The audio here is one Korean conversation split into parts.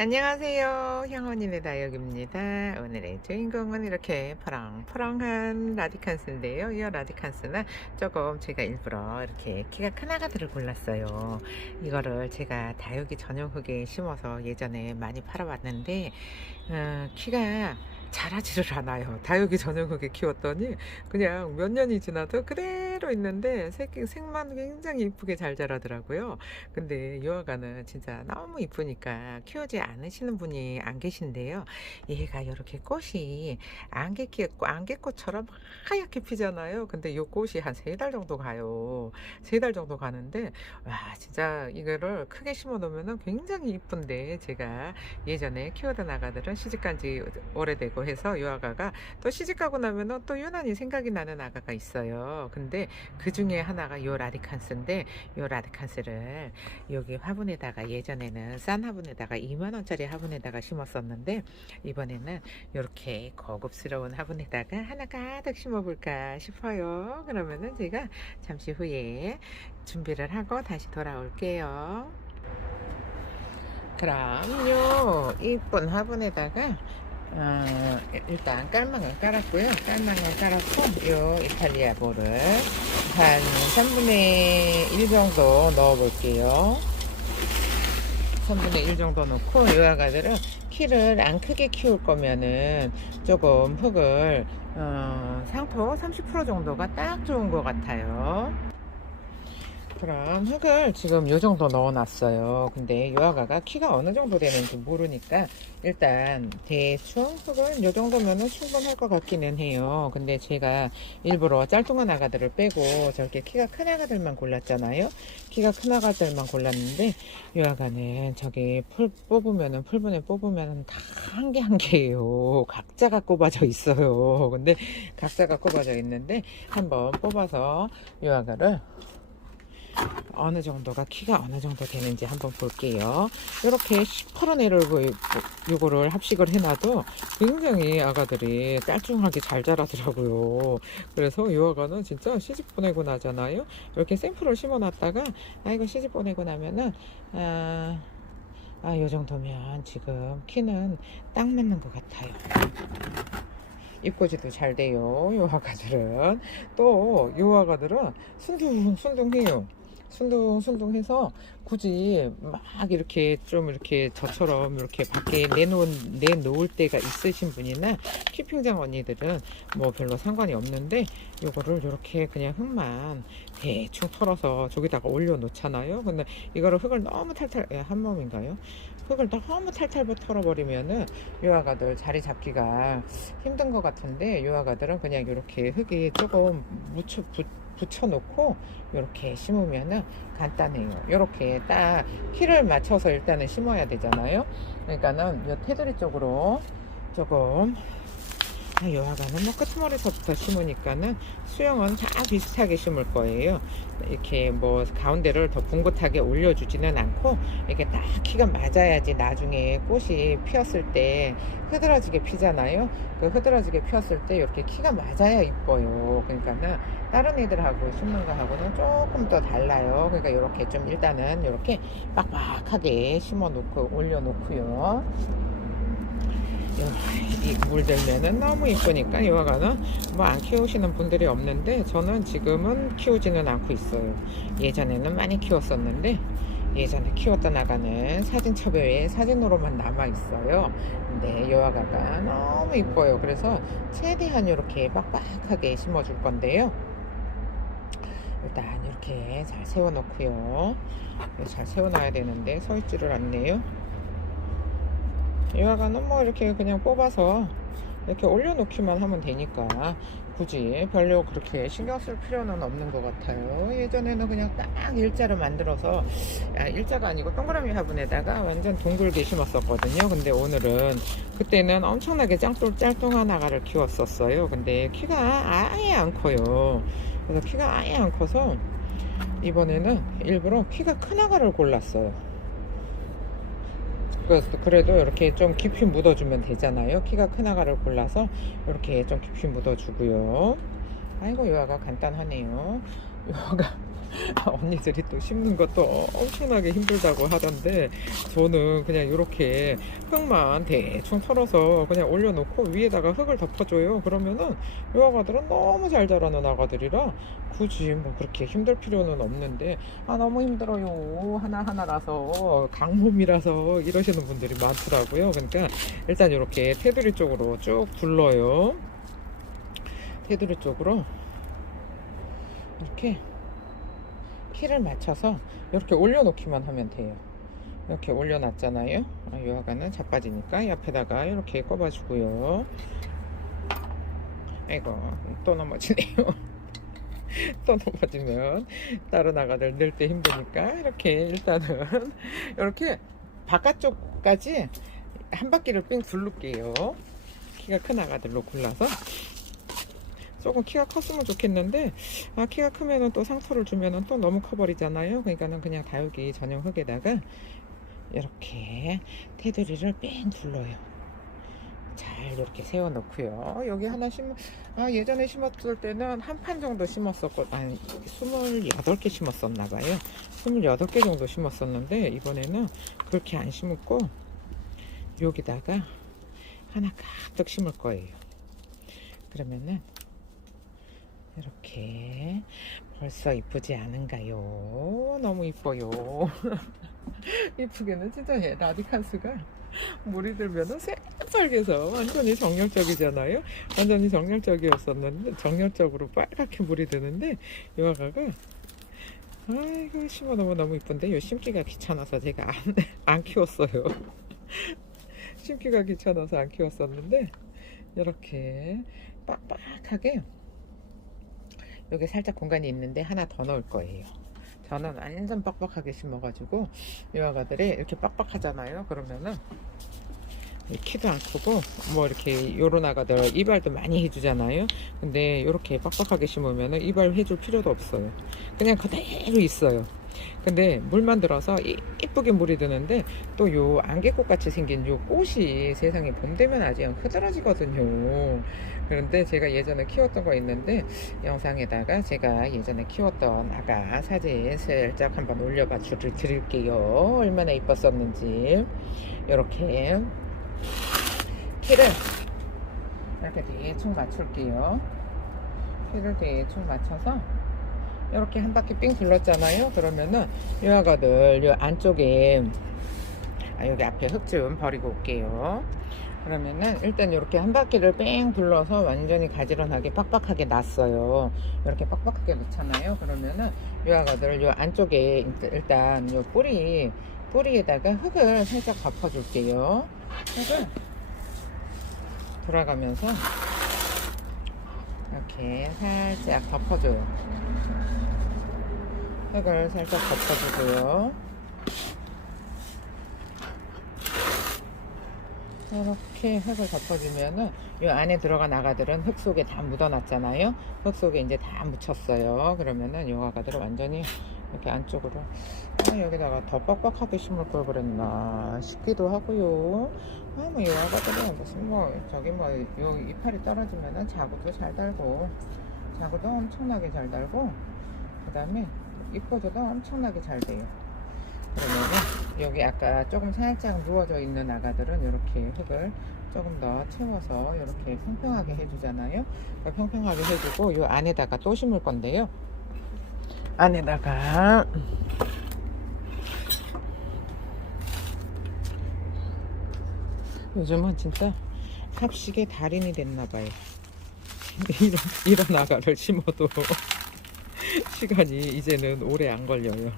안녕하세요. 향원인의 다육입니다. 오늘의 주인공은 이렇게 파랑파랑한 라디칸스인데요. 이 라디칸스는 조금 제가 일부러 이렇게 키가 큰 아가들을 골랐어요. 이거를 제가 다육이 전용 흙에 심어서 예전에 많이 팔아봤는데 키가 자라지를 않아요. 다육이 전용 흙에 키웠더니 그냥 몇 년이 지나도 그대로 있는데 색만 굉장히 이쁘게 잘 자라더라고요. 근데 이 아가는 진짜 너무 이쁘니까 키우지 않으시는 분이 안 계신데요. 얘가 이렇게 꽃이 안개꽃처럼 하얗게 피잖아요. 근데 이 꽃이 한 3달 정도 가요. 3달 정도 가는데 와 진짜 이거를 크게 심어 놓으면 굉장히 이쁜데, 제가 예전에 키우던 아가들은 시집간 지 오래되고 해서 이 아가가 또 시집가고 나면은 또 유난히 생각이 나는 아가가 있어요. 근데 그 중에 하나가 요 라디칸스인데, 요 라디칸스를 여기 화분에다가, 예전에는 싼 화분에다가 2만원짜리 화분에다가 심었었는데 이번에는 이렇게 고급스러운 화분에다가 하나 가득 심어볼까 싶어요. 그러면은 제가 잠시 후에 준비를 하고 다시 돌아올게요. 그럼요, 이쁜 화분에다가 일단 깔망을 깔았고요. 깔망을 깔았고 요 이탈리아 볼을 한 3분의 1 정도 넣어 볼게요. 3분의 1 정도 넣고, 요 아가들은 키를 안 크게 키울 거면은 조금 흙을 상토 30% 정도가 딱 좋은 것 같아요. 그럼 흙을 지금 요 정도 넣어 놨어요. 근데 요 아가가 키가 어느 정도 되는지 모르니까 일단 대충 흙은 요 정도면은 충분할 것 같기는 해요. 근데 제가 일부러 짤뚱한 아가들을 빼고 저렇게 키가 큰 아가들만 골랐잖아요. 키가 큰 아가들만 골랐는데 요 아가는 저기 풀분에 뽑으면은 다 한 개 한 개예요. 각자가 꼽아져 있어요. 근데 각자가 꼽아져 있는데 한번 뽑아서 요 아가를 어느 정도가 키가 어느 정도 되는지 한번 볼게요. 이렇게 시퍼런 애를 요거를 합식을 해놔도 굉장히 아가들이 딸중하게 잘 자라더라고요. 그래서 이 아가는 진짜 시집 보내고 나잖아요. 이렇게 샘플을 심어놨다가 이거 시집 보내고 나면은 요 정도면 지금 키는 딱 맞는 것 같아요. 입꼬지도 잘 돼요. 요 아가들은 또 요 아가들은 순둥순둥해요. 순둥순둥해서 굳이 막 이렇게 좀 이렇게 저처럼 이렇게 밖에 내놓을 때가 있으신 분이나 키핑장 언니들은 뭐 별로 상관이 없는데, 요거를 이렇게 그냥 흙만 대충 털어서 저기다가 올려 놓잖아요. 근데 이거를 흙을 너무 탈탈, 한 몸인가요? 흙을 너무 탈탈 털어버리면은 요 아가들 자리 잡기가 힘든 것 같은데, 요 아가들은 그냥 이렇게 흙에 조금 붙여놓고 이렇게 심으면은 간단해요. 이렇게 딱 키를 맞춰서 일단은 심어야 되잖아요. 그러니까는 요 테두리 쪽으로 조금, 요 아가는 뭐 끝머리서부터 심으니까는 수영은 다 비슷하게 심을 거예요. 이렇게 뭐 가운데를 더 붕긋하게 올려주지는 않고 이렇게 딱 키가 맞아야지 나중에 꽃이 피었을 때 흐드러지게 피잖아요. 그 흐드러지게 피었을 때 이렇게 키가 맞아야 이뻐요. 그러니까는 다른 애들하고 심는 거하고는 조금 더 달라요. 그러니까 이렇게 좀 일단은 이렇게 빡빡하게 심어 놓고 올려 놓고요. 물들면은 너무 이쁘니까 이 아가는 뭐 안 키우시는 분들이 없는데, 저는 지금은 키우지는 않고 있어요. 예전에는 많이 키웠었는데, 예전에 키웠던 아가는 사진첩에 사진으로만 남아 있어요. 근데 이 아가가 너무 이뻐요. 그래서 최대한 이렇게 빡빡하게 심어줄 건데요. 일단 이렇게 잘 세워 놓고요. 잘 세워 놔야 되는데 서 있지를 않네요. 이 아가는 뭐 이렇게 그냥 뽑아서 이렇게 올려놓기만 하면 되니까 굳이 별로 그렇게 신경 쓸 필요는 없는 것 같아요. 예전에는 그냥 딱 일자로 만들어서, 일자가 아니고 동그라미 화분에다가 완전 둥글게 심었었거든요. 근데 오늘은, 그때는 엄청나게 짤뚱한 아가를 키웠었어요. 근데 키가 아예 안 커요. 그래서 키가 아예 안 커서 이번에는 일부러 키가 큰 아가를 골랐어요. 그래도 이렇게 좀 깊이 묻어주면 되잖아요. 키가 큰 아가를 골라서 이렇게 좀 깊이 묻어주고요. 아이고, 요 아가 간단하네요. 요 아가 언니들이 또 심는 것도 엄청나게 힘들다고 하던데, 저는 그냥 이렇게 흙만 대충 털어서 그냥 올려놓고 위에다가 흙을 덮어줘요. 그러면은 이 아가들은 너무 잘 자라는 아가들이라 굳이 뭐 그렇게 힘들 필요는 없는데, 아 너무 힘들어요 하나하나라서, 강몸이라서 이러시는 분들이 많더라고요. 그러니까 일단 이렇게 테두리 쪽으로 쭉 둘러요. 테두리 쪽으로 이렇게 키를 맞춰서 이렇게 올려놓기만 하면 돼요. 이렇게 올려놨잖아요. 이 아가는 자빠지니까 옆에다가 이렇게 꼽아주고요. 아이고 또 넘어지네요. 또 넘어지면 다른 아가들 늘 때 힘드니까 이렇게 일단은 이렇게 바깥쪽까지 한 바퀴를 삥 둘를게요. 키가 큰 아가들로 골라서. 조금 키가 컸으면 좋겠는데, 아 키가 크면은 또 상처를 주면은 또 너무 커버리잖아요. 그러니까는 그냥 다육이 전용 흙에다가 이렇게 테두리를 뺑 둘러요. 잘 이렇게 세워 놓고요. 여기 하나 예전에 심었을 때는 한 판 정도 심었었고, 아니 28개 심었었나 봐요. 28개 정도 심었었는데 이번에는 그렇게 안 심었고 여기다가 하나 가득 심을 거예요. 그러면은 이렇게 벌써 이쁘지 않은가요? 너무 이뻐요. 이쁘게는 진짜 해. 라디칸스가 물이 들면은 새빨개서 완전히 정열적이잖아요. 완전히 정열적이었었는데, 정열적으로 빨갛게 물이 드는데 이 아가가 아이고 심어 너무 이쁜데 요 심기가 귀찮아서 제가 안 키웠어요. 심기가 귀찮아서 안 키웠었는데 이렇게 빡빡하게 여기 살짝 공간이 있는데 하나 더 넣을 거예요. 저는 완전 빡빡하게 심어가지고 이 아가들이 이렇게 빡빡하잖아요. 그러면은 키도 안 크고 뭐 이렇게 요런 아가들 이발도 많이 해주잖아요. 근데 이렇게 빡빡하게 심으면은 이발 해줄 필요도 없어요. 그냥 그대로 있어요. 근데 물만 들어서 이쁘게 물이 드는데 또 요 안개꽃 같이 생긴 요 꽃이 세상에 봄 되면 아주 흐드러지거든요. 그런데 제가 예전에 키웠던 거 있는데 영상에다가 제가 예전에 키웠던 아가 사진 살짝 한번 올려봐 드릴게요. 얼마나 이뻤었는지. 이렇게 키를 이렇게 대충 맞출게요. 키를 대충 맞춰서 이렇게 한 바퀴 삥 둘렀잖아요. 그러면은 이 아가들 이 안쪽에 여기 앞에 흙 좀 버리고 올게요. 그러면은 일단 이렇게 한 바퀴를 뺑 둘러서 완전히 가지런하게 빡빡하게 놨어요. 이렇게 빡빡하게 놓잖아요. 그러면은 이 아가들 이 안쪽에 일단 이 뿌리에다가 흙을 살짝 덮어줄게요. 흙을 돌아가면서 이렇게 살짝 덮어줘요. 흙을 살짝 덮어주고요. 이렇게 흙을 덮어주면은 이 안에 들어간 아가들은 흙 속에 다 묻어놨잖아요. 흙 속에 이제 다 묻혔어요. 그러면은 이 아가들은 완전히 이렇게 안쪽으로 여기다가 더 빡빡하게 심을 걸 그랬나 싶기도 하고요. 뭐 이 아가들은 무슨 요 이파리 떨어지면은 자구도 잘 달고, 자구도 엄청나게 잘 달고, 그 다음에 이뻐져도 엄청나게 잘 돼요. 그러면은 여기 아까 조금 살짝 누워져 있는 아가들은 이렇게 흙을 조금 더 채워서 이렇게 평평하게 해주잖아요. 평평하게 해주고 이 안에다가 또 심을 건데요. 안에다가 요즘은 진짜 삽식의 달인이 됐나봐요. 이런 아가를 심어도 시간이 이제는 오래 안 걸려요.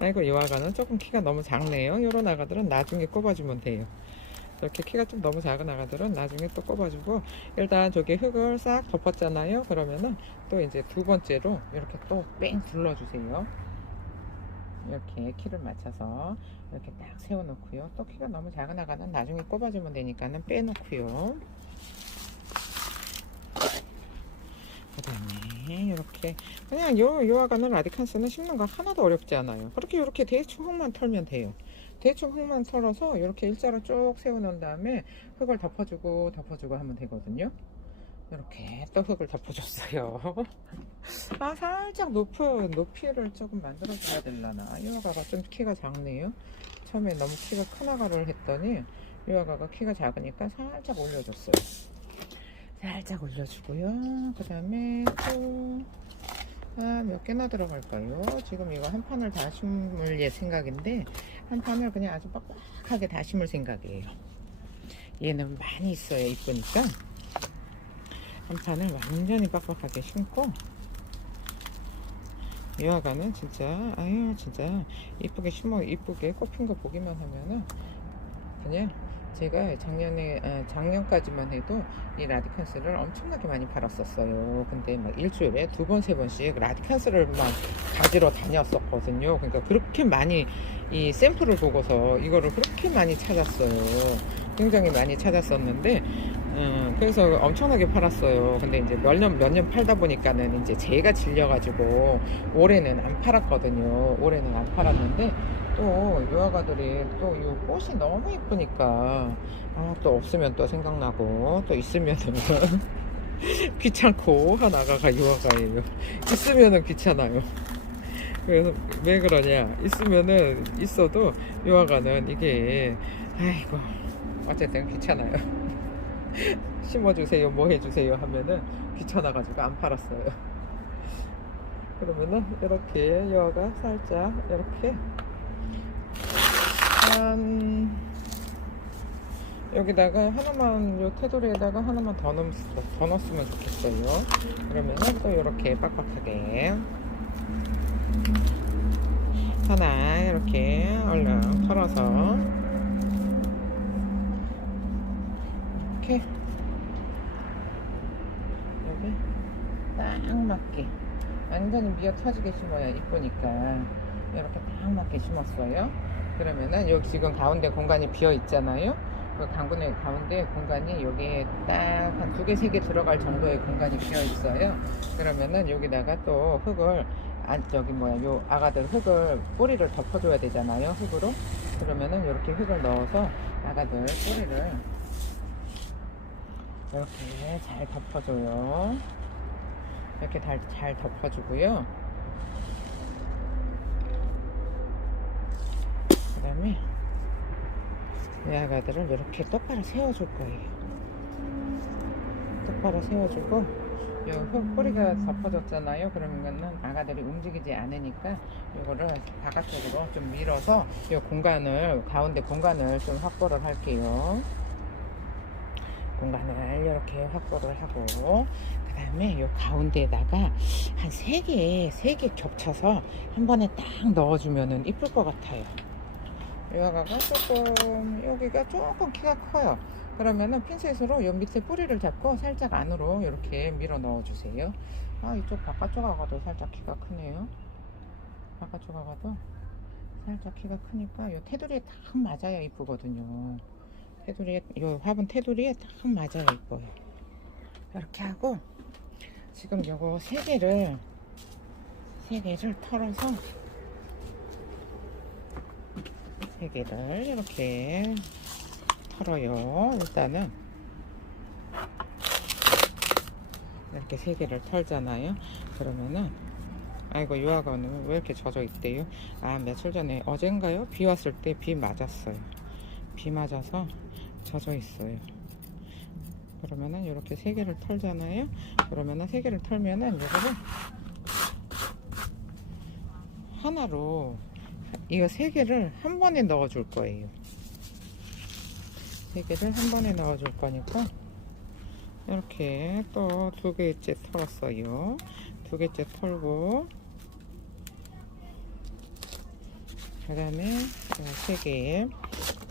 아이고 이 아가는 조금 키가 너무 작네요. 이런 아가들은 나중에 꼽아주면 돼요. 이렇게 키가 좀 너무 작은 아가들은 나중에 또 꼽아주고, 일단 저기 흙을 싹 덮었잖아요. 그러면은 또 이제 두 번째로 이렇게 또 뺑 둘러주세요. 이렇게 키를 맞춰서 이렇게 딱 세워놓고요. 또 키가 너무 작은 아가는 나중에 꼽아주면 되니까는 빼놓고요. 그 다음에 이렇게 그냥 요 아가는 라디칸스는 심는 거 하나도 어렵지 않아요. 그렇게 이렇게 대충 흙만 털면 돼요. 대충 흙만 털어서 이렇게 일자로 쭉 세워 놓은 다음에 흙을 덮어주고 하면 되거든요. 이렇게 또 흙을 덮어줬어요. 아, 살짝 높은 높이를 조금 만들어줘야 되려나. 이 아가가 좀 키가 작네요. 처음에 너무 키가 큰 아가를 했더니 이 아가가 키가 작으니까 살짝 올려줬어요. 살짝 올려주고요. 그 다음에 또 몇 개나 들어갈까요? 지금 이거 한 판을 다 심을 생각인데 한 판을 그냥 아주 빡빡하게 다 심을 생각이에요. 얘는 많이 있어요. 이쁘니까 한 판을 완전히 빡빡하게 심고, 이 화가는 진짜 아유 진짜 이쁘게 심어 이쁘게 꽃핀 거 보기만 하면은 그냥 제가 작년까지만 해도 이 라디칸스를 엄청나게 많이 팔았었어요. 근데 막 일주일에 2번, 3번씩 라디칸스를 막 가지러 다녔었거든요. 그러니까 그렇게 많이 이 샘플을 보고서 이거를 그렇게 많이 찾았어요. 굉장히 많이 찾았었는데, 그래서 엄청나게 팔았어요. 근데 이제 몇 년 팔다 보니까는 이제 제가 질려가지고 올해는 안 팔았거든요. 올해는 안 팔았는데, 또 유아가들이 또 이 꽃이 너무 예쁘니까 또 없으면 또 생각나고, 또 있으면은 귀찮고 하나가 유아가예요. 있으면은 귀찮아요. 그래서 왜 그러냐, 있으면은 있어도 유아가는 이게 아이고 어쨌든 귀찮아요. 심어주세요 뭐 해주세요 하면은 귀찮아가지고 안 팔았어요. 그러면은 이렇게 유아가 살짝 이렇게 여기다가 하나만, 요 테두리에다가 하나만 더 넣었으면 좋겠어요. 그러면은 또 이렇게 빡빡하게 하나 이렇게 얼른 털어서 이렇게 여기 딱 맞게 완전히 미어 터지게 심어야 이쁘니까 이렇게 딱 맞게 심었어요. 그러면은 여기 지금 가운데 공간이 비어 있잖아요. 그 가운데 공간이 여기에 딱 한 2개, 3개 들어갈 정도의 공간이 비어 있어요. 그러면은 여기다가 또 흙을 요 아가들 흙을 뿌리를 덮어줘야 되잖아요. 흙으로. 그러면은 이렇게 흙을 넣어서 아가들 뿌리를 이렇게 잘 덮어줘요. 이렇게 잘 덮어주고요. 그 다음에 이 아가들을 이렇게 똑바로 세워줄 거예요. 똑바로 세워주고, 요 흙 뿌리가 덮어졌잖아요. 그러면은 아가들이 움직이지 않으니까 이거를 바깥쪽으로 좀 밀어서 요 가운데 공간을 좀 확보를 할게요. 공간을 이렇게 확보를 하고, 그 다음에 요 가운데에다가 한 3개 겹쳐서 한 번에 딱 넣어주면은 이쁠 것 같아요. 여기가 여기가 조금 키가 커요. 그러면은 핀셋으로 요 밑에 뿌리를 잡고 살짝 안으로 이렇게 밀어 넣어 주세요. 이쪽 바깥쪽 아가도 살짝 키가 크네요. 바깥쪽 아가도 살짝 키가 크니까 요 테두리에 딱 맞아야 이쁘거든요. 요 화분 테두리에 딱 맞아야 이뻐요. 이렇게 하고, 지금 요거 3개를 털어서 3개를 이렇게 털어요. 일단은 이렇게 3개를 털잖아요. 그러면은 아이고 유아가는 왜 이렇게 젖어 있대요. 며칠 전에 어젠가요? 비 왔을 때 비 맞았어요. 비 맞아서 젖어 있어요. 그러면은 이렇게 3개를 털잖아요. 그러면은 3개를 털면은 요거를 하나로 이거 3개를 한 번에 넣어 줄 거예요. 3개를 한 번에 넣어 줄 거니까 이렇게 또 2개째 털었어요. 2개째 털고, 그 다음에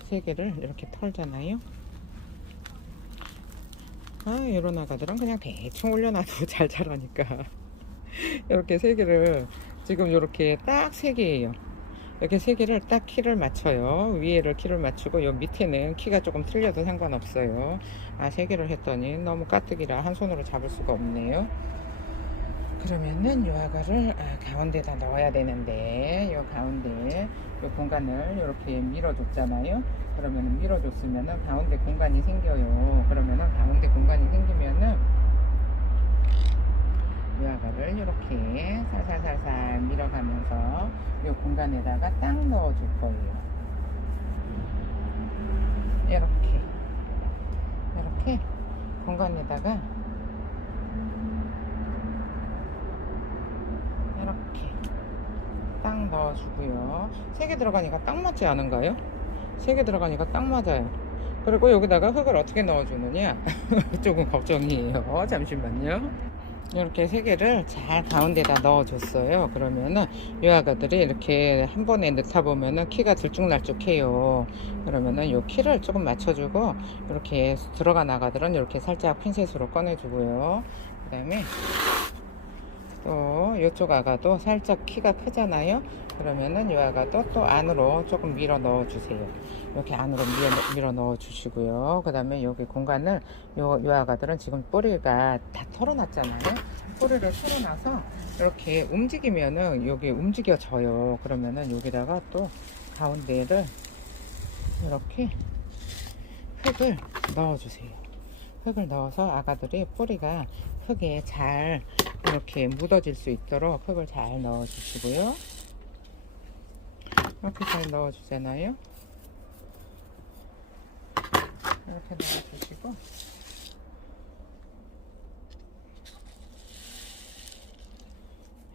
3개를 이렇게 털잖아요. 이런 아가들은 그냥 대충 올려놔도 잘 자라니까 이렇게 3개를 지금 이렇게 딱 3개예요. 이렇게 3개를 딱 키를 맞춰요. 위에를 키를 맞추고 요 밑에는 키가 조금 틀려도 상관없어요. 3개를 했더니 너무 까뜩이라 한 손으로 잡을 수가 없네요. 그러면은 요 아가를 가운데다 넣어야 되는데, 요 가운데 요 공간을 이렇게 밀어줬잖아요. 그러면은 밀어줬으면은 가운데 공간이 생겨요. 그러면은 가운데 공간이 생기면은 이렇게 살살살살 밀어가면서 이 공간에다가 딱 넣어줄 거예요. 이렇게 공간에다가 이렇게 딱 넣어주고요. 3개 들어가니까 딱 맞지 않은가요? 3개 들어가니까 딱 맞아요. 그리고 여기다가 흙을 어떻게 넣어주느냐 조금 걱정이에요. 잠시만요. 이렇게 3개를 잘 가운데다 넣어줬어요. 그러면은 이 아가들이 이렇게 한 번에 넣다 보면은 키가 들쭉날쭉해요. 그러면은 요 키를 조금 맞춰주고 이렇게 들어간 아가들은 이렇게 살짝 핀셋으로 꺼내주고요. 그 다음에 또 이쪽 아가도 살짝 키가 크잖아요. 그러면은 이 아가도 또 안으로 조금 밀어 넣어 주세요. 이렇게 안으로 밀어 넣어 주시고요. 그 다음에 여기 공간을 요 아가들은 지금 뿌리가 다 털어놨잖아요. 뿌리를 털어놔서 이렇게 움직이면은 여기 움직여져요. 그러면은 여기다가 또 가운데를 이렇게 흙을 넣어 주세요. 흙을 넣어서 아가들이 뿌리가 흙에 잘 이렇게 묻어질 수 있도록 흙을 잘 넣어 주시고요. 이렇게 잘 넣어 주잖아요. 이렇게 넣어 주시고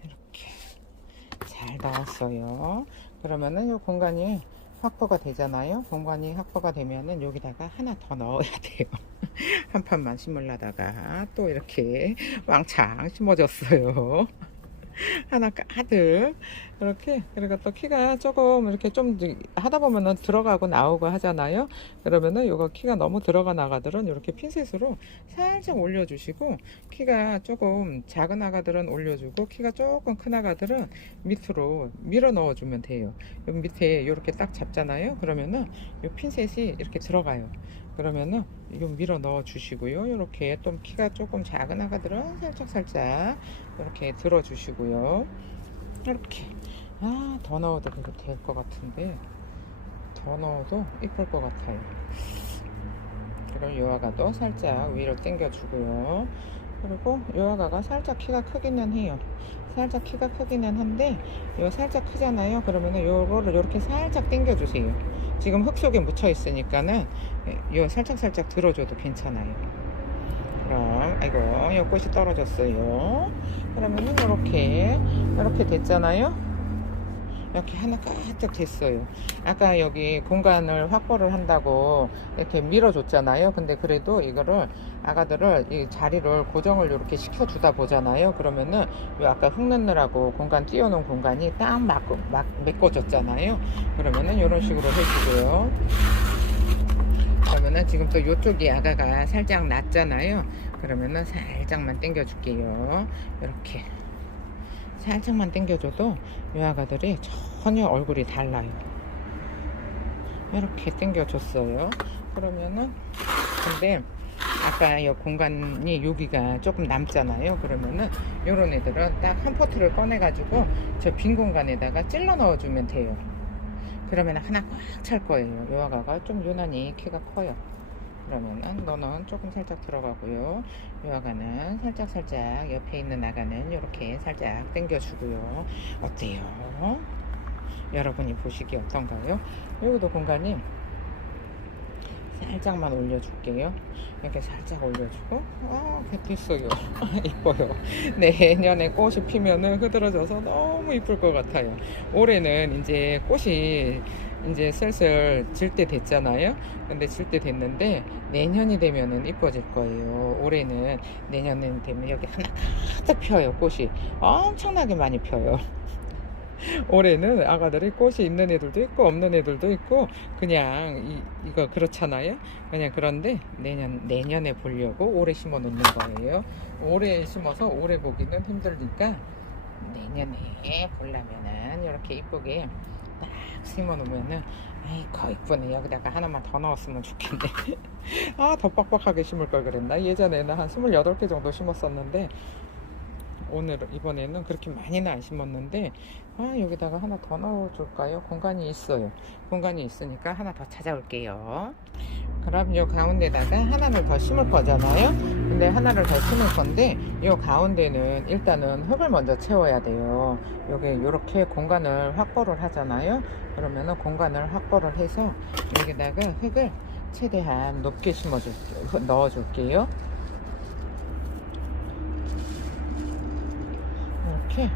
이렇게 잘 넣었어요. 그러면은 이 공간이 확보가 되잖아요. 공간이 확보가 되면은 여기다가 하나 더 넣어야 돼요. 한 판만 심으려다가 또 이렇게 왕창 심어졌어요. 하나 가득 이렇게. 그리고 또 키가 조금 이렇게 좀 하다 보면은 들어가고 나오고 하잖아요. 그러면은 요거 키가 너무 들어가 나가들은 이렇게 핀셋으로 살짝 올려주시고, 키가 조금 작은 아가들은 올려주고 키가 조금 큰 아가들은 밑으로 밀어 넣어주면 돼요. 여기 밑에 이렇게 딱 잡잖아요. 그러면은 요 핀셋이 이렇게 들어가요. 그러면은 이거 밀어 넣어 주시고요. 이렇게 또 키가 조금 작은 아가들은 살짝 이렇게 들어 주시고요. 이렇게 더 넣어도 될 것 같은데 더 넣어도 이쁠 것 같아요. 그리고 이 아가도 살짝 위로 당겨 주고요. 그리고 이 아가가 살짝 키가 크기는 해요. 살짝 키가 크기는 한데 요 살짝 크잖아요. 그러면은 요거를 이렇게 살짝 당겨 주세요. 지금 흙 속에 묻혀 있으니까는 요 살짝 들어줘도 괜찮아요. 그럼 아이고 요 꽃이 떨어졌어요. 그러면은 이렇게 됐잖아요. 이렇게 하나 가득 됐어요. 아까 여기 공간을 확보를 한다고 이렇게 밀어줬잖아요. 근데 그래도 이거를 아가들을 이 자리를 고정을 이렇게 시켜주다 보잖아요. 그러면은 요 아까 흙 넣느라고 공간 띄워놓은 공간이 딱 메꿔졌잖아요. 그러면은 이런 식으로 해주고요. 그러면은 지금 또 이쪽이 아가가 살짝 낮잖아요. 그러면은 살짝만 당겨 줄게요. 이렇게 살짝만 당겨줘도 이 아가들이 전혀 얼굴이 달라요. 이렇게 당겨줬어요. 그러면은 근데 아까 이 공간이 여기가 조금 남잖아요. 그러면은 요런 애들은 딱 한 포트를 꺼내 가지고 저 빈 공간에다가 찔러 넣어주면 돼요. 그러면 하나 꽉 찰 거예요. 요 아가가 좀 유난히 키가 커요. 그러면은 너는 조금 살짝 들어가고요. 이 아가는 살짝 옆에 있는 아가는 이렇게 살짝 당겨주고요. 어때요? 여러분이 보시기 어떤가요? 여기도 공간이 살짝만 올려줄게요. 이렇게 살짝 올려주고 됐어요. 이뻐요. 내년에 꽃이 피면은 흐드러져서 너무 이쁠 것 같아요. 올해는 이제 꽃이 이제 슬슬 질 때 됐잖아요. 근데 질 때 됐는데 내년이 되면은 이뻐질 거예요. 올해는 내년에 되면 여기 하나 가득 펴요. 꽃이 엄청나게 많이 펴요. 올해는 아가들이 꽃이 있는 애들도 있고 없는 애들도 있고 그냥 이거 그렇잖아요. 그냥 그런데 내년에 보려고 올해 심어 놓는 거예요. 올해 심어서 올해 보기는 힘들니까 내년에 보려면은 이렇게 이쁘게 딱 심어 놓으면은 아이고 이쁘네. 여기다가 하나만 더 넣었으면 좋겠네. 더 빡빡하게 심을 걸 그랬나. 예전에는 한 28개 정도 심었었는데 이번에는 그렇게 많이는 안 심었는데 여기다가 하나 더 넣어줄까요? 공간이 있어요. 공간이 있으니까 하나 더 찾아올게요. 그럼 요 가운데다가 하나를 더 심을 거잖아요. 근데 하나를 더 심을 건데 요 가운데는 일단은 흙을 먼저 채워야 돼요. 여기 요렇게 공간을 확보를 하잖아요. 그러면은 공간을 확보를 해서 여기다가 흙을 최대한 높게 넣어줄게요. 이렇게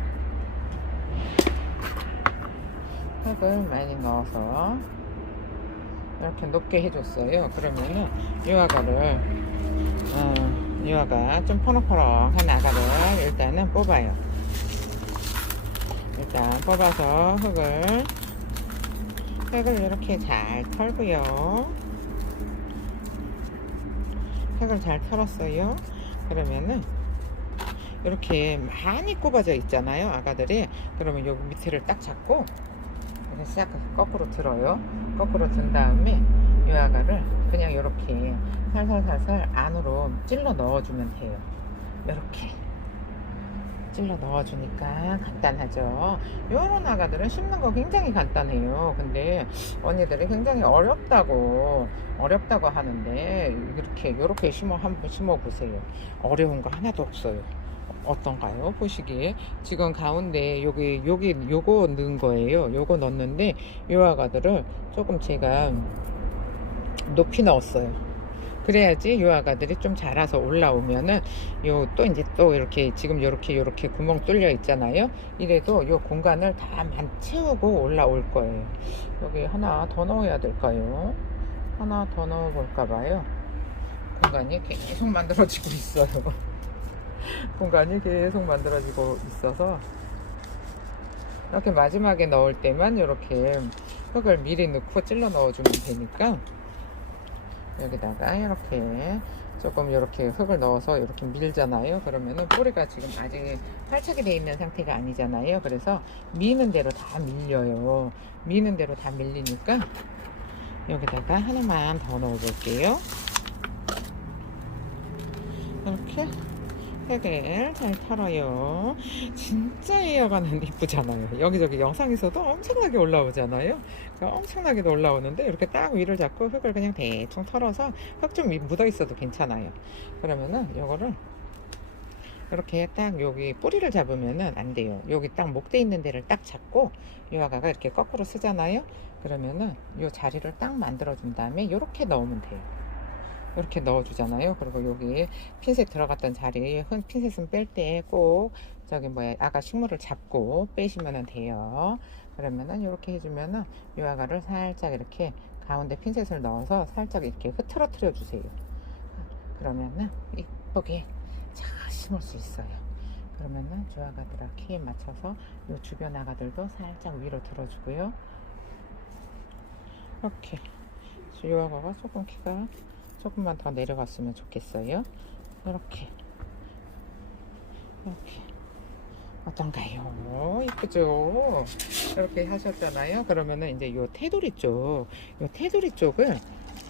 흙을 많이 넣어서 이렇게 높게 해줬어요. 그러면은 이 아가를 이 아가 좀 포럭포럭한 아가를 일단은 뽑아요. 일단 뽑아서 흙을 이렇게 잘 털고요. 흙을 잘 털었어요. 그러면은 이렇게 많이 꼽아져 있잖아요, 아가들이. 그러면 여기 밑에를 딱 잡고 이렇게 싹 거꾸로 들어요. 거꾸로 든 다음에 이 아가를 그냥 이렇게 살살살살 안으로 찔러 넣어주면 돼요. 이렇게 찔러 넣어주니까 간단하죠. 이런 아가들은 심는 거 굉장히 간단해요. 근데 언니들이 굉장히 어렵다고 하는데 이렇게 한번 심어 보세요. 어려운 거 하나도 없어요. 어떤가요? 보시기에 지금 가운데 요거 넣은 거예요. 요거 넣었는데 요 아가들을 조금 제가 높이 넣었어요. 그래야지 요 아가들이 좀 자라서 올라오면은 또 이렇게 지금 요렇게 구멍 뚫려 있잖아요. 이래도 요 공간을 다 채우고 올라올 거예요. 여기 하나 더 넣어야 될까요? 하나 더 넣어 볼까 봐요. 공간이 계속 만들어지고 있어요. 공간이 계속 만들어지고 있어서 이렇게 마지막에 넣을 때만 이렇게 흙을 미리 넣고 찔러 넣어주면 되니까 여기다가 이렇게 조금 이렇게 흙을 넣어서 이렇게 밀잖아요. 그러면은 뿌리가 지금 아직 활착이 되어 있는 상태가 아니잖아요. 그래서 미는 대로 다 밀려요. 미는 대로 다 밀리니까 여기다가 하나만 더 넣어 볼게요. 이렇게 흙을 잘 털어요. 진짜 이 여가는 이쁘잖아요. 여기저기 영상에서도 엄청나게 올라오잖아요. 엄청나게도 올라오는데 이렇게 딱 위를 잡고 흙을 그냥 대충 털어서 흙 좀 묻어 있어도 괜찮아요. 그러면은 요거를 이렇게 딱 여기 뿌리를 잡으면은 안 돼요. 여기 딱 목대 있는 데를 딱 잡고 이 아가가 이렇게 거꾸로 쓰잖아요. 그러면은 요 자리를 딱 만들어 준 다음에 이렇게 넣으면 돼요. 이렇게 넣어주잖아요. 그리고 여기 핀셋 들어갔던 자리에 핀셋은 뺄 때 꼭 아가 식물을 잡고 빼시면 돼요. 그러면은 이렇게 해주면은 이 아가를 살짝 이렇게 가운데 핀셋을 넣어서 살짝 이렇게 흐트러뜨려 주세요. 그러면은 이쁘게 잘 심을 수 있어요. 그러면은 저 아가들 키에 맞춰서 이 주변 아가들도 살짝 위로 들어주고요. 이렇게 이 아가가 조금 키가 조금만 더 내려갔으면 좋겠어요. 이렇게 어떤가요? 이쁘죠? 이렇게 하셨잖아요. 그러면은 이제 요 테두리 쪽을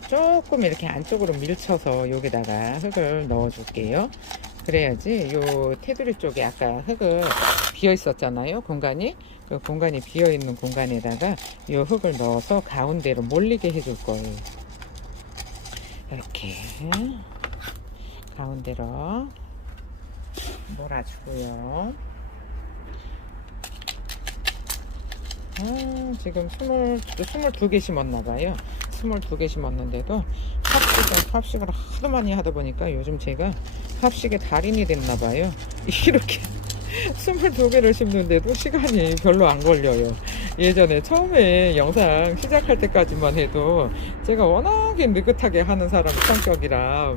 조금 이렇게 안쪽으로 밀쳐서 여기다가 흙을 넣어 줄게요. 그래야지 요 테두리 쪽에 아까 흙을 비어 있었잖아요. 공간이 비어 있는 공간에다가 요 흙을 넣어서 가운데로 몰리게 해줄 거예요. 이렇게 가운데로 몰아주고요. 지금 22개 심었나봐요. 22개 심었는데도 합식을 하도 많이 하다 보니까 요즘 제가 합식의 달인이 됐나봐요. 이렇게 22개를 심는데도 시간이 별로 안 걸려요. 예전에 처음에 영상 시작할 때까지만 해도 제가 워낙에 느긋하게 하는 사람 성격이라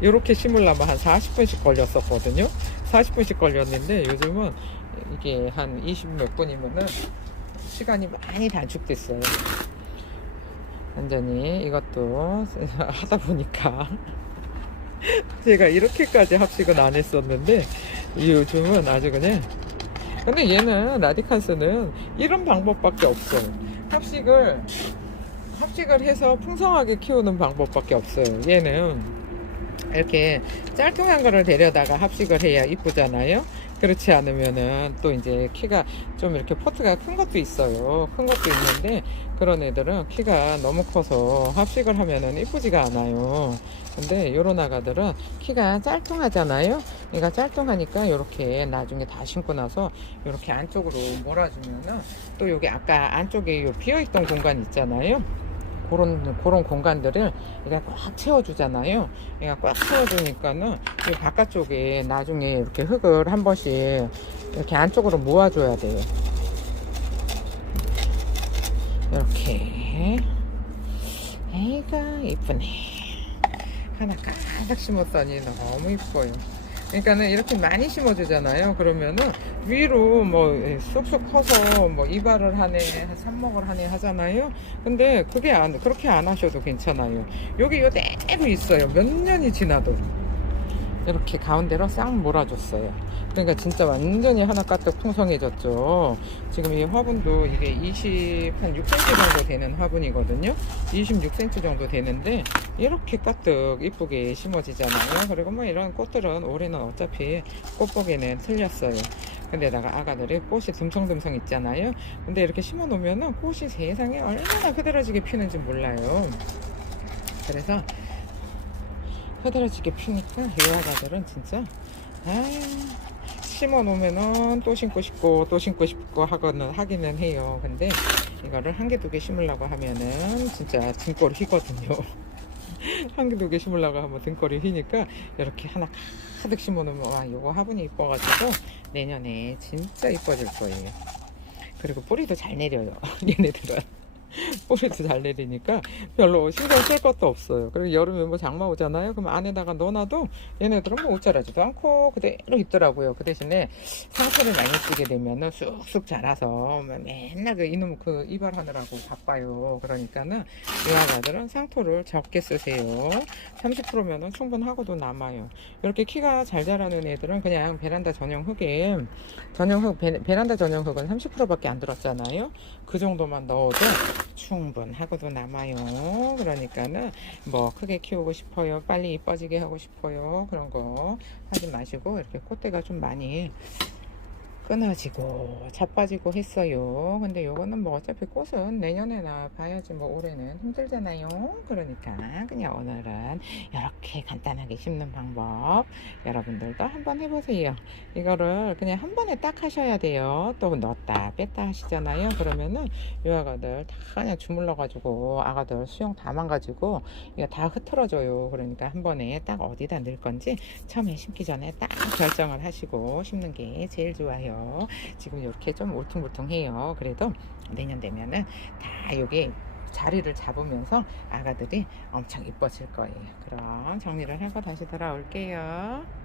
이렇게 심으려면 한 40분씩 걸렸었거든요. 40분씩 걸렸는데 요즘은 이게 한 20몇 분이면은 시간이 많이 단축됐어요. 완전히 이것도 하다 보니까 제가 이렇게까지 합식은 안 했었는데 요즘은 아주 그냥 근데 얘는 라디칸스는 이런 방법밖에 없어요. 합식을 해서 풍성하게 키우는 방법밖에 없어요. 얘는 이렇게 짤뚱한 거를 데려다가 합식을 해야 이쁘잖아요. 그렇지 않으면은 또 이제 키가 좀 이렇게 포트가 큰 것도 있어요. 큰 것도 있는데 그런 애들은 키가 너무 커서 합식을 하면은 이쁘지가 않아요. 근데 요런 아가들은 키가 짤뚱하잖아요. 얘가 짤뚱하니까 요렇게 나중에 다 신고 나서 요렇게 안쪽으로 몰아주면은 또 여기 아까 안쪽에 요 비어있던 공간 있잖아요. 그런 공간들을 얘가 꽉 채워주잖아요. 얘가 꽉 채워주니까는 이 바깥쪽에 나중에 이렇게 흙을 한 번씩 이렇게 안쪽으로 모아줘야 돼요. 이렇게. 애가 이쁘네. 하나 가득 심었더니 너무 이뻐요. 그러니까는 이렇게 많이 심어주잖아요. 그러면은 위로 뭐 쑥쑥 커서 뭐 이발을 하네, 삽목을 하네 하잖아요. 근데 그렇게 안 하셔도 괜찮아요. 여기 이대로 있어요. 몇 년이 지나도. 이렇게 가운데로 싹 몰아줬어요. 그러니까 진짜 완전히 하나 가득 풍성해졌죠. 지금 이 화분도 이게 한 6cm 정도 되는 화분이거든요. 26cm 정도 되는데 이렇게 가득 이쁘게 심어지잖아요. 그리고 뭐 이런 꽃들은 올해는 어차피 꽃보기는 틀렸어요. 근데다가 아가들이 꽃이 듬성듬성 있잖아요. 근데 이렇게 심어 놓으면은 꽃이 세상에 얼마나 흐드러지게 피는지 몰라요. 그래서 흐드러지게 피니까 이 아가들은 진짜 심어 놓으면은 또 심고 싶고 또 심고 싶고 하기는 해요. 근데 이거를 한 개 두 개 심으려고 하면은 진짜 등골 휘거든요. 한 개 두 개 심으려고 하면 등골이 휘니까 이렇게 하나 가득 심어 놓으면 와 이거 화분이 이뻐가지고 내년에 진짜 이뻐질 거예요. 그리고 뿌리도 잘 내려요. 얘네들은 뿌리도 잘 내리니까 별로 신경 쓸 것도 없어요. 그리고 여름에 뭐 장마 오잖아요. 그럼 안에다가 넣어놔도 얘네들은 뭐 옷자라지도 않고 그대로 있더라고요. 그 대신에 상처를 많이 쓰게 되면은 쑥쑥 자라서 맨날 이놈 이발하느라고 바빠요. 그러니까는 이 아가들은 상토를 적게 쓰세요. 30%면은 충분하고도 남아요. 이렇게 키가 잘 자라는 애들은 그냥 베란다 전용 흙에 베란다 전용 흙은 30%밖에 안 들었잖아요. 그 정도만 넣어도 충분하고도 남아요. 그러니까는 뭐 크게 키우고 싶어요, 빨리 이뻐지게 하고 싶어요, 그런 거 하지 마시고 이렇게 콧대가 좀 많이 끊어지고 자빠지고 했어요. 근데 요거는 뭐 어차피 꽃은 내년에나 봐야지 뭐 올해는 힘들잖아요. 그러니까 그냥 오늘은 이렇게 간단하게 심는 방법 여러분들도 한번 해보세요. 이거를 그냥 한 번에 딱 하셔야 돼요. 또 넣었다 뺐다 하시잖아요. 그러면은 요 아가들 다 그냥 주물러 가지고 아가들 수영 다 망가지고 이거 다 흐트러져요. 그러니까 한 번에 딱 어디다 넣을 건지 처음에 심기 전에 딱 결정을 하시고 심는 게 제일 좋아요. 지금 이렇게 좀 울퉁불퉁해요. 그래도 내년 되면은 다 여기 자리를 잡으면서 아가들이 엄청 이뻐질 거예요. 그럼 정리를 하고 다시 돌아올게요.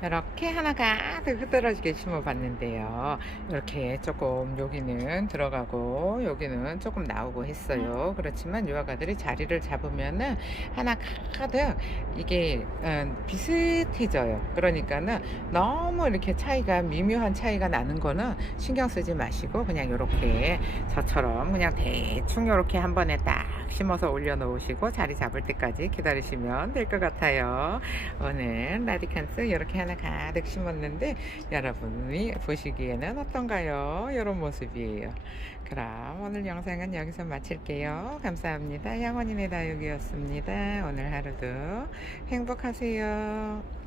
이렇게 하나 가득 흐드러지게 심어 봤는데요. 이렇게 조금 여기는 들어가고 여기는 조금 나오고 했어요. 그렇지만 요 아가들이 자리를 잡으면은 하나 가득 이게 비슷해져요. 그러니까는 너무 이렇게 미묘한 차이가 나는 거는 신경 쓰지 마시고 그냥 이렇게 저처럼 그냥 대충 이렇게 한 번에 딱 심어서 올려 놓으시고 자리 잡을 때까지 기다리시면 될 것 같아요. 오늘 라디칸스 이렇게 하나 가득 심었는데 여러분이 보시기에는 어떤가요? 이런 모습이에요. 그럼 오늘 영상은 여기서 마칠게요. 감사합니다. 양원님의 다육이었습니다. 오늘 하루도 행복하세요.